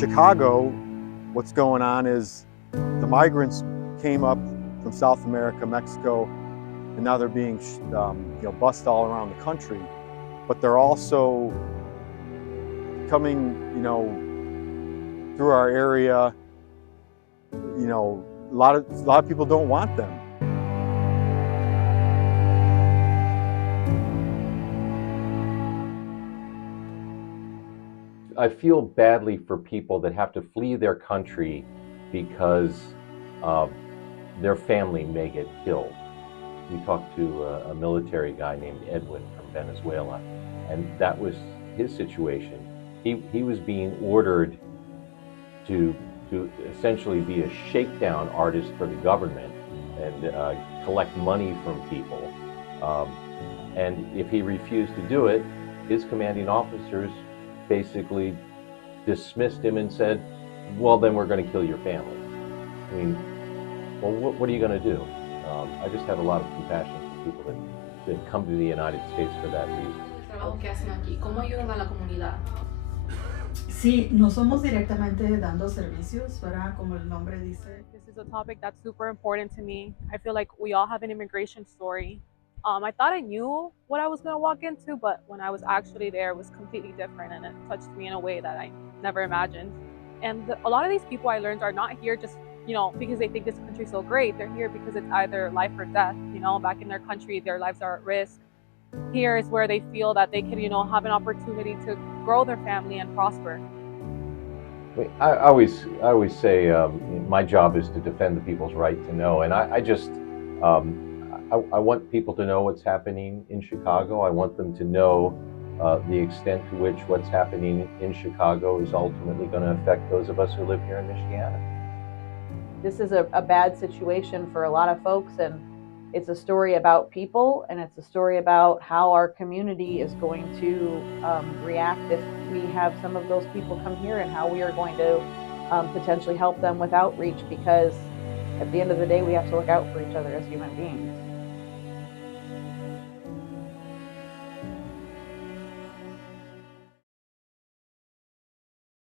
Chicago, what's going on is the migrants came up from South America, Mexico, and now they're being bussed all around the country. But they're also coming, through our area. A lot of people don't want them. I feel badly for people that have to flee their country because their family may get killed. We talked to a military guy named Edwin from Venezuela, and that was his situation. He was being ordered to essentially be a shakedown artist for the government and collect money from people. And if he refused to do it, his commanding officers basically dismissed him and said, well, then we're going to kill your family. I mean, well, what are you going to do? I just have a lot of compassion for people that come to the United States for that reason. El trabajo que hacen aquí, ¿cómo ayudan a la comunidad? Sí, no somos directamente dando servicios, ¿verdad? Como el nombre dice. This is a topic that's super important to me. I feel like we all have an immigration story. I thought I knew what I was going to walk into, but when I was actually there, it was completely different, and it touched me in a way that I never imagined. And a lot of these people I learned are not here just, because they think this country's so great. They're here because it's either life or death. Back in their country, their lives are at risk. Here is where they feel that they can, have an opportunity to grow their family and prosper. I always say my job is to defend the people's right to know, and I want people to know what's happening in Chicago. I want them to know the extent to which what's happening in Chicago is ultimately going to affect those of us who live here in Michiana. This is a bad situation for a lot of folks, and it's a story about people, and it's a story about how our community is going to react if we have some of those people come here, and how we are going to potentially help them with outreach, because at the end of the day, we have to look out for each other as human beings.